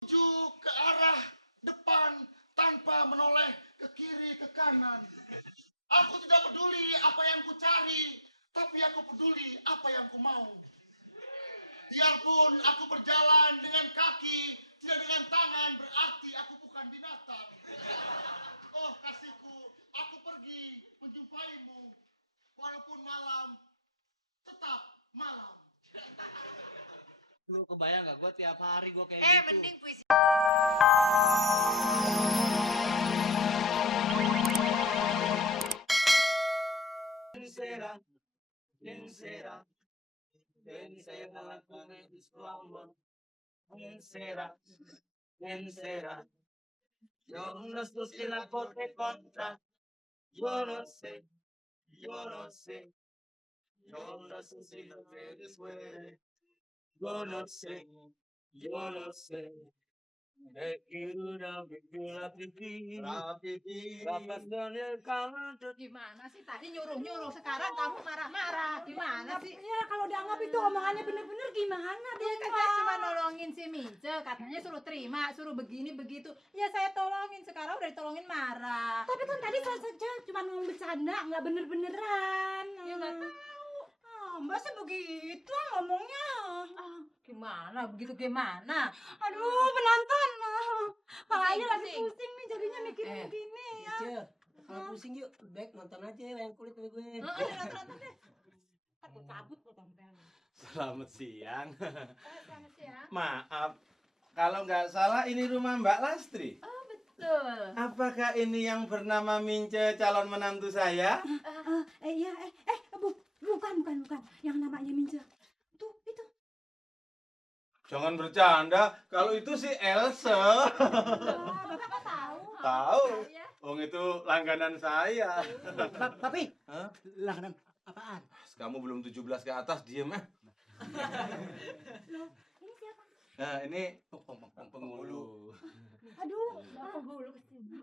Menuju ke arah depan tanpa menoleh ke kiri ke kanan. Aku tidak peduli apa yang ku cari, tapi aku peduli apa yang ku mau. Biarpun aku berjalan dengan kaki, tidak dengan tangan, berarti aku bukan binatang. Oh kasihku, aku pergi menjumpaimu. Walaupun malam, tetap malam. Lu kebayang gak gue tiap hari gue kayak gitu? Mending puisi. Sincera, sincera, sincera la cometes tu amor. Sincera, sincera, yo no estoy la por contra. Yo no sé, yo no sé, yo no sé si lo que después. Yo no sé, yo no sé. Gimana sih tadi nyuruh-nyuruh, sekarang kamu marah-marah. Gimana sih? Ya kalau dianggap itu omongannya bener-bener gimana Dia dong, kan saya cuma nolongin si Mice, katanya suruh terima, suruh begini begitu. Ya saya tolongin, sekarang udah ditolongin marah. Tapi kan tadi saja cuma ngomong bercanda, nggak bener-beneran. Ya nggak tahu. Mbak sih begitu ngomongnya. Gimana begitu gimana? Aduh penonton, palanya lagi Pusing. pusing nih jadinya mikirin gini ya. Cil, kalau pusing yuk, baik nonton aja yang kulit sama gue. Nonton deh. Aku cabut lo tempel. Selamat siang. Selamat siang. Maaf, kalau nggak salah ini rumah Mbak Lastri. Oh betul. Apakah ini yang bernama Mince calon menantu saya? Bukan, yang namanya Mince. Tuh, itu. Jangan bercanda, kalau itu si Else. Bapak tahu. Tahu, Ya. Wong itu langganan saya. Papi, Hah? langganan apaan? Kamu belum 17 ke atas, diem ah. Loh, ini siapa? Nah, ini penghulu. Aduh, Penghulu kesini.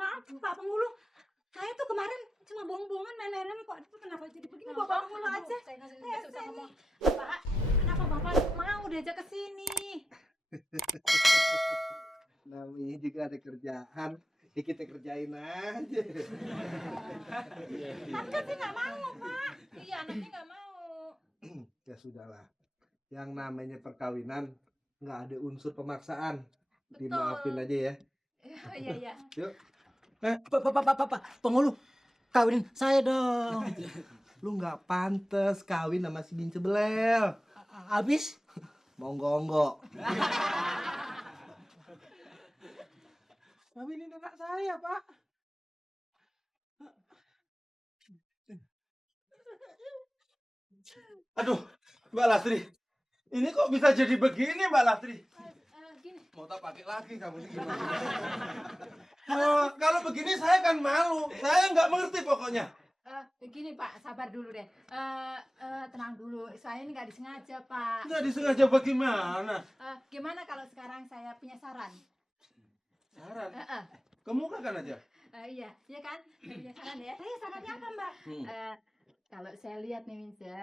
maaf Pak Penghulu. Saya tuh kemarin cuma bohong-bohongan main-mainan kok. Itu kenapa jadi begini Bapak Penghulu aja? Saya nggak susah ngomong. Pak, kenapa Bapak mau diajak ke sini? Namanya juga ada kerjaan, ya kita kerjain aja. Anaknya sih nggak mau Pak. Iya, anaknya nggak mau. Ya sudahlah, yang namanya perkawinan nggak ada unsur pemaksaan, dimaafin aja ya. Iya. Yuk. Pak, penghulu, kawinin saya dong. Lu nggak pantes kawin sama si Mince Belel. Abis? Monggo. Kawinin anak saya, Pak. Aduh, Mbak Lastri. Ini kok bisa jadi begini, Mbak Lastri? Gini. Mau tak pakai lagi kamu ini gimana? Kalau begini saya kan malu. Saya nggak mengerti pokoknya. Gini Pak, sabar dulu deh. Tenang dulu. Saya ini nggak disengaja Pak. Nggak disengaja bagaimana? Gimana kalau sekarang saya punya saran? Saran. Kemukakan aja. Iya kan? Saya punya saran ya. Saya sarannya apa Mbak? Kalau saya lihat nih Mince,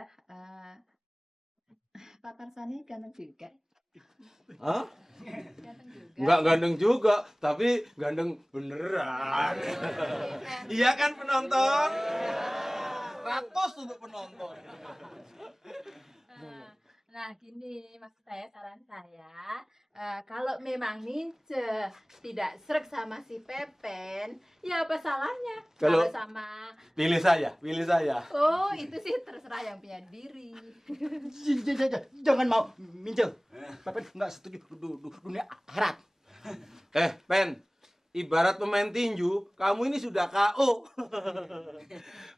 Pak Tarsani ganteng juga. Hah? Ganteng juga. Nggak gandeng juga, tapi gandeng beneran. Iya kan penonton? Ratus untuk penonton. Nah gini maksud saya, saran saya, kalau memang Mince tidak srek sama si Pepen, ya apa salahnya Kalau- sama. Pilih saya. Oh itu sih terserah yang punya diri. Jangan mau, Mince. Papi nggak setuju dunia akhirat. Pen, ibarat pemain tinju, kamu ini sudah KO.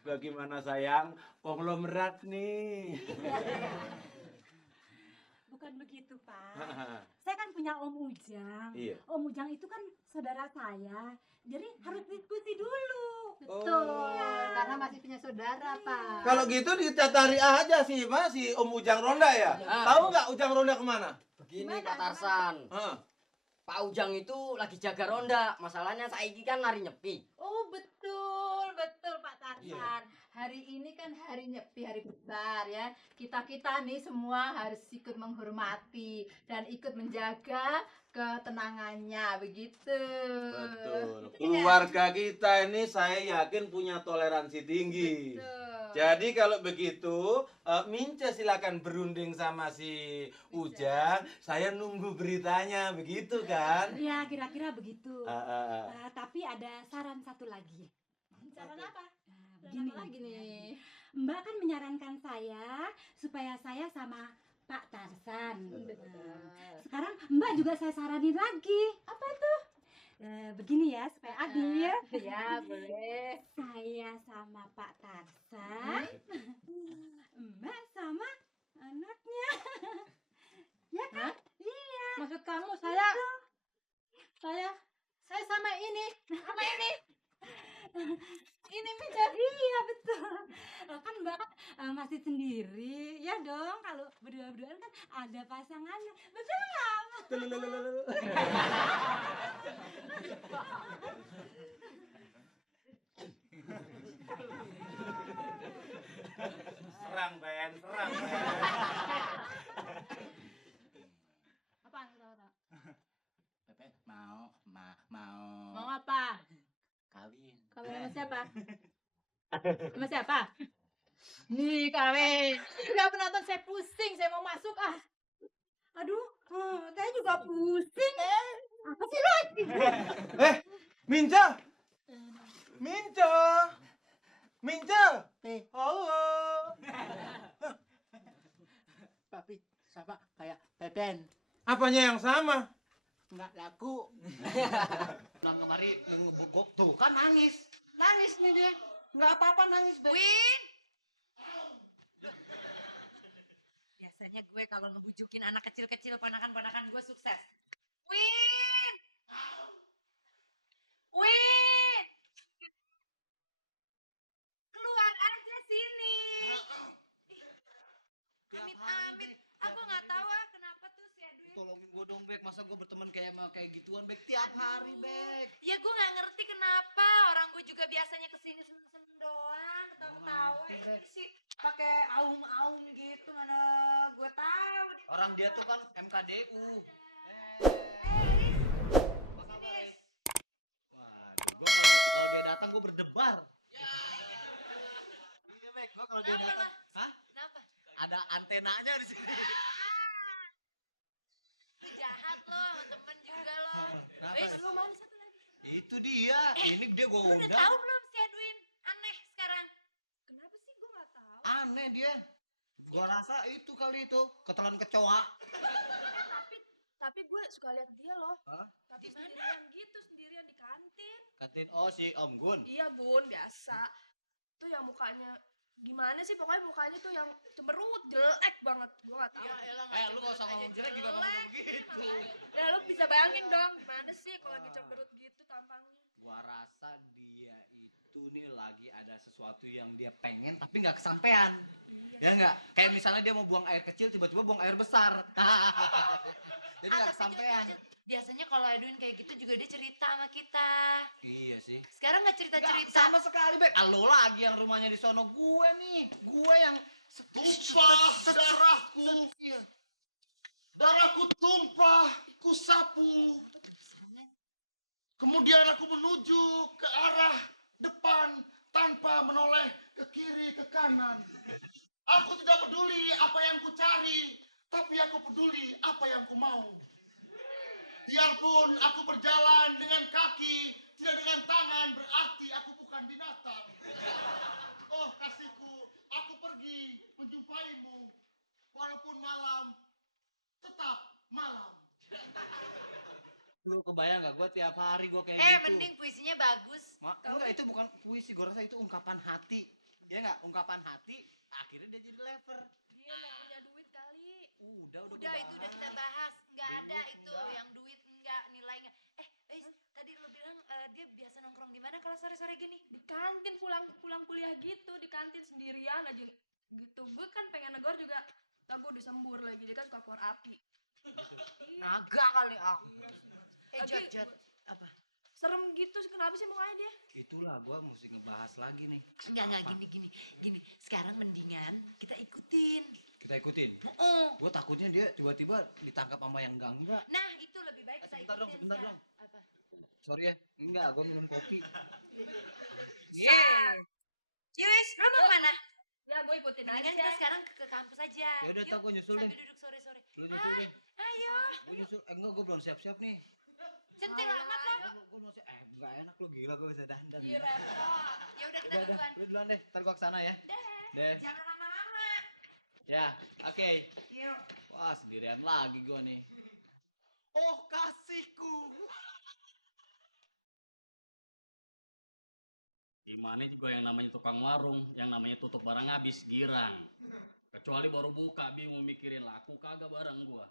Bagaimana sayang, konglomerat nih. Bukan begitu Pak. Saya kan punya Om Ujang. Iya. Om Ujang itu kan saudara saya. Jadi harus diskusi dulu. Betul, karena masih punya saudara Pak. Kalau gitu dicatari aja sih, Mas, si Om Ujang Ronda ya. Tahu nggak Ujang Ronda kemana? Begini Gimana, Pak Tarsan. Hah? Pak Ujang itu lagi jaga ronda. Masalahnya saiki kan lari nyepi. Oh betul, betul Pak Tarsan. Hari ini kan hari nyepi, hari besar ya. Kita-kita nih semua harus ikut menghormati dan ikut menjaga ketenangannya, begitu. Betul. Keluarga kita ini saya yakin punya toleransi tinggi. Betul. Jadi kalau begitu, Mince silakan berunding sama si Ujang. Saya nunggu beritanya, begitu kan? Ya kira-kira begitu. Ah. Tapi ada saran satu lagi. Saran apa? Begini. Apa lagi nih? Mbak kan menyarankan saya supaya saya sama Pak Tarsan. Sekarang Mbak juga saya saranin lagi. Apa itu? Begini ya supaya adil. Ya, boleh. Saya sama Pak Tarsan. Mbak sama anaknya. Ya kan? Iya. Maksud kamu saya sama ini, sama ini. Ini Mince. Iya betul. Kan Mbak kan masih sendiri. Ya dong kalau berdua-duaan kan ada pasangannya. Betul nggak? Serang, Ben. Serang, Ben. Apaan kata-kata? Pepe mau Mau apa? kawin. Kawin sama siapa? Sama siapa? Nih kawin. Udah penonton saya pusing, saya mau masuk ah. Aduh, saya juga pusing. Apa sih? Mince! Mince! Mince! Halo! Tapi sama kayak Pepen, Apanya yang sama? nggak laku. Pulang kemari ngebogok tuh kan nangis nih dia, nggak apa-apa nangis Beb. Win! Biasanya gue kalau ngebujukin anak kecil-kecil ponakan-ponakan gue sukses. Win! Win! Keluar aja sini. Amit-amit. Aku nggak tahu kenapa tuh si Edwin. Tolongin gue dong Bek, masa gue berteman kayak gituan Bek tiap hari Bek. Ya gue nggak ngerti kenapa. Orang gue juga biasanya kesini seneng-seneng doang, ketawa-ketawa. ngerti, Ini Bek. sih pakai aum-aum gitu, mana gue tahu. Orang dia tuh kan MKDU. Riz. Apa kabar Riz? Waduh, gue kalau dia datang gue berdebar. Iya Bek, gue kalau dia Kenapa, datang, hah? Kenapa? Ada antenanya di sini. Lu jahat lo, temen juga lo. Kenapa? Riz, lu mana satu lagi? Itu dia, ini dia gue Lu udah undang. tahu belum si Edwin? Aneh sekarang. Kenapa sih gue nggak tahu? Aneh dia. Gua rasa itu kali itu ketelan kecoa. Tapi gue suka lihat dia loh. Hah? Tapi sendirian gitu, sendirian di kantin. Katin oh si Om Gun. Iya Gun, biasa. Tuh yang mukanya gimana sih, pokoknya mukanya tuh yang cemberut, jelek banget. Gue gak tahu. Lu gak usah ngomong jelek juga ngomong udah begitu. Ya lu bisa bayangin dong gimana sih kalau lagi cemberut gitu tampangnya. Gua rasa dia itu nih lagi ada sesuatu yang dia pengen tapi nggak kesampean. Ya nggak? Kayak misalnya dia mau buang air kecil tiba-tiba buang air besar. Jadi nggak kesampean. Biasanya kalau Edwin kayak gitu juga dia cerita sama kita. Iya sih. Sekarang nggak Nggak cerita-cerita. sama sekali, Bek. Lo lagi yang rumahnya di sono, gue nih. Gue yang Tumpah darahku, Iya. darahku tumpah, ku sapu. Kemudian aku menuju ke arah depan tanpa menoleh ke kiri ke kanan. Aku tidak peduli apa yang ku cari, tapi aku peduli apa yang ku mau. Biarpun aku berjalan dengan kaki, tidak dengan tangan, berarti aku bukan binatang. Oh kasihku, aku pergi menjumpaimu. Walaupun malam, tetap malam. Lu kebayang gak gue tiap hari gue kayak gitu? Mending puisinya bagus. Enggak, itu bukan puisi, gue rasa itu ungkapan hati. Ya enggak, ungkapan hati, akhirnya dia jadi leper. Dia nggak punya duit kali. Udah Udah itu udah kita bahas. Nggak ada Duit itu enggak. yang duit enggak nilainya. Tadi lo bilang dia biasa nongkrong di mana kalau sore-sore gini? Di kantin pulang kuliah gitu, di kantin sendirian aja gitu. Gue kan pengen negor juga, tak gue disembur lagi, dia kan suka keluar api. Naga kali ah. Iya sih. Jod, Jod. Apa? Serem gitu, kenapa sih mukanya dia? Itulah gua mesti ngebahas lagi nih. Enggak, Apa? gini. Sekarang mendingan kita ikutin. Kita ikutin. Oh. Gua takutnya dia tiba-tiba ditangkap sama yang enggak. Nah, itu lebih baik kita Sebentar dong, ikutin sebentar sekarang. dong. Apa? Sorry ya. Enggak, gua minum kopi. Yeay. Yus, lu mau mana? Ya gue ikutin Mendingan aja. kita sekarang ke kampus aja. Ya udah, tak gua nyusul deh. Sambil duduk sore-sore. Lu nyusul deh. Ayo. Gua nyusul. Enggak, gua belum siap-siap nih. Centil amat lo. Gua mau siap. Enggak enak lu, gila gua bisa dandan. Iya, repot. Ya udah kita Udah, duluan. lu duluan deh. Ntar gua kesana ya. Deh. Jangan lama-lama. Ya, oke. Yuk. Wah, sendirian lagi gua nih. Oh, kasihku. Gimana juga yang namanya tukang warung, yang namanya tutup barang habis, girang. Kecuali baru buka, bingung mikirin laku kagak barang gua.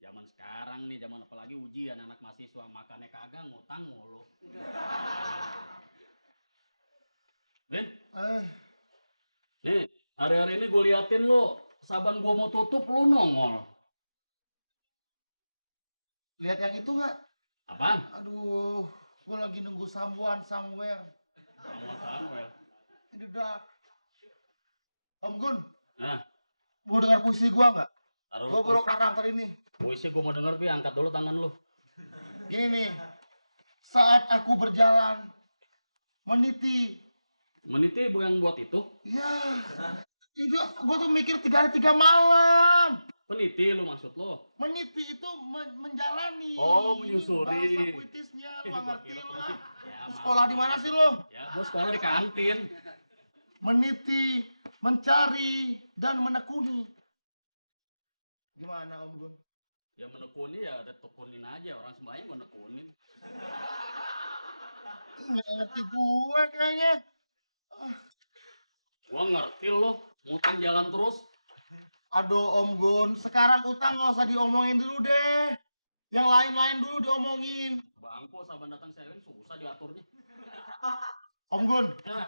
Zaman sekarang nih, zaman apalagi ujian anak mahasiswa, makannya kagak, ngutang mulu. Vin, nih hari-hari ini gue liatin lo, saban gua mau tutup lu nongol. Lihat yang itu nggak? Apaan? Aduh, gue lagi nunggu someone somewhere. Sama Samuel. Ini udah. Om Gun, Nah, mau dengar puisi gua nggak? taruh Gua baru puisi. karakter ini. Puisi gua mau denger, Pi, angkat dulu tangan lu. Gini nih, saat aku berjalan meniti. Meniti ibu yang buat itu? Ya, itu gua tuh mikir 3 hari 3 malam. Peniti lu maksud lo? Meniti itu menjalani. Oh, Ini menyusuri. bahasa puitisnya, lu nggak ngerti Gua kira lu peniti. lah. Ya, Lu maaf. sekolah di mana sih lu? Ya, gua sekolah di kantin. Meniti, mencari, dan menekuni. Gimana Om Gun? Ya menekuni ya, ada tekunin aja. Orang sembahyang gua nekunin. Nggak ngerti gue kayaknya. Gua ngerti lo, ngutang jalan terus. Aduh Om Gun, sekarang utang nggak usah diomongin dulu deh. Yang lain-lain dulu diomongin. Bangku saban datang sewin susah diaturnya. Om Gun, Nah,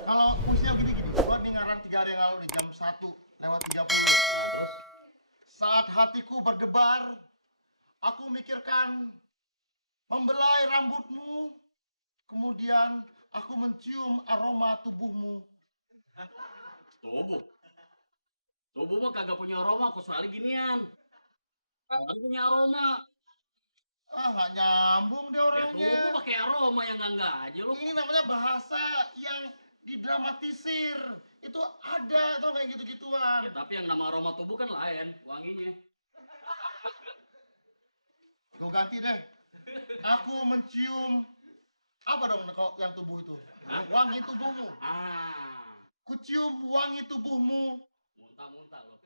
kalau puisinya gini-gini, gua nih ngarang 3 hari yang lalu nih, jam 1:30. nah terus? Saat hatiku berdebar, aku mikirkan membelai rambutmu, kemudian aku mencium aroma tubuhmu. Tubuh. Tubuh mah kagak punya aroma, kecuali ginian. Kan punya aroma. Ah, nggak nyambung deh Ya orangnya. tubuh pakai aroma yang enggak aja lo. Ini namanya bahasa yang didramatisir. Itu ada tuh kayak Ya gitu-gituan. tapi yang nama aroma tubuh kan lain, wanginya. Gue ganti deh. Aku mencium apa dong kok yang tubuh itu? Hah? Wangi tubuhmu. Ah, Kucium wangi tubuhmu. muntah-muntah lo.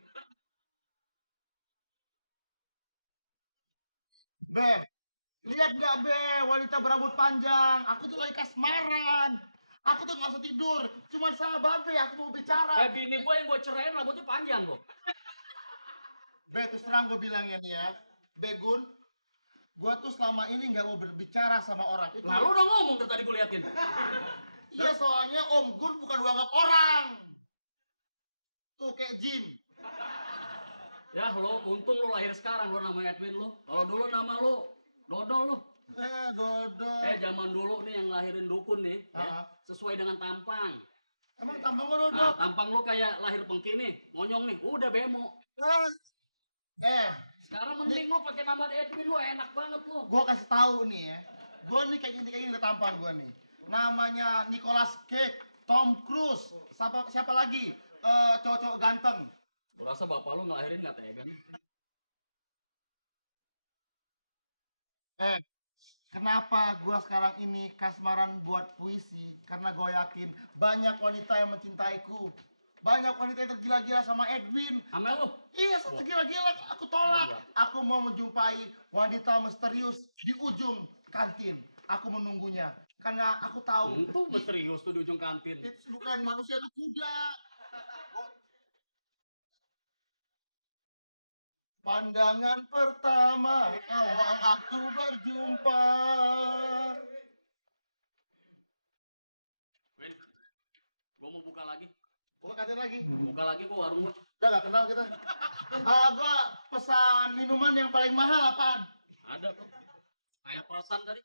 Be, lihat nggak Be, wanita berambut panjang. Aku tuh lagi kasmaran. Aku tuh nggak usah tidur. Cuman sama Babe, aku mau bicara. Bini gue yang gue ceraiin rambutnya panjang lo. Be, terus terang gue bilangnya nih ya. Be Gun, gue tuh selama ini nggak mau berbicara sama orang. Itu Nah lu udah ngomong dari tadi gue liatin. iya, soalnya Om Gun bukan dianggap orang. Tuh kayak jin. Ya lo, untung lo lahir sekarang lo nama Edwin lo. Kalau dulu nama lo Dodol lo. Dodol. Zaman dulu nih yang lahirin dukun nih, Ah. ya, sesuai dengan tampang. Emang tampang lo Dodol? Nah, tampang lo kayak lahir pengki nih, monyong nih, udah bemo. Sekarang mending lo pakai nama Edwin lo, enak banget lo. Gue kasih tahu nih ya. Gue nih kayak gini udah tampang gue nih. Namanya Nicolas Cage, Tom Cruise, siapa lagi? Cowok-cowok ganteng. Gue rasa bapak lo ngelahirin nggak tega nih. Kenapa gue sekarang ini kasmaran buat puisi? Karena gue yakin banyak wanita yang mencintaiku. Banyak wanita yang tergila-gila sama Edwin. Sama lo? Iya, tergila-gila. Aku tolak. Aku mau menjumpai wanita misterius di ujung kantin. Aku menunggunya. Karena aku tahu Tuh misterius tuh di ujung kantin. itu bukan manusia, itu kuda. Pandangan pertama awal aku berjumpa. Win, gue mau buka lagi. Buka kantin lagi. Buka lagi kok warung gua. Udah gak kenal kita. Gua pesan minuman yang paling mahal apaan? Ada tuh. Kayak perasaan tadi.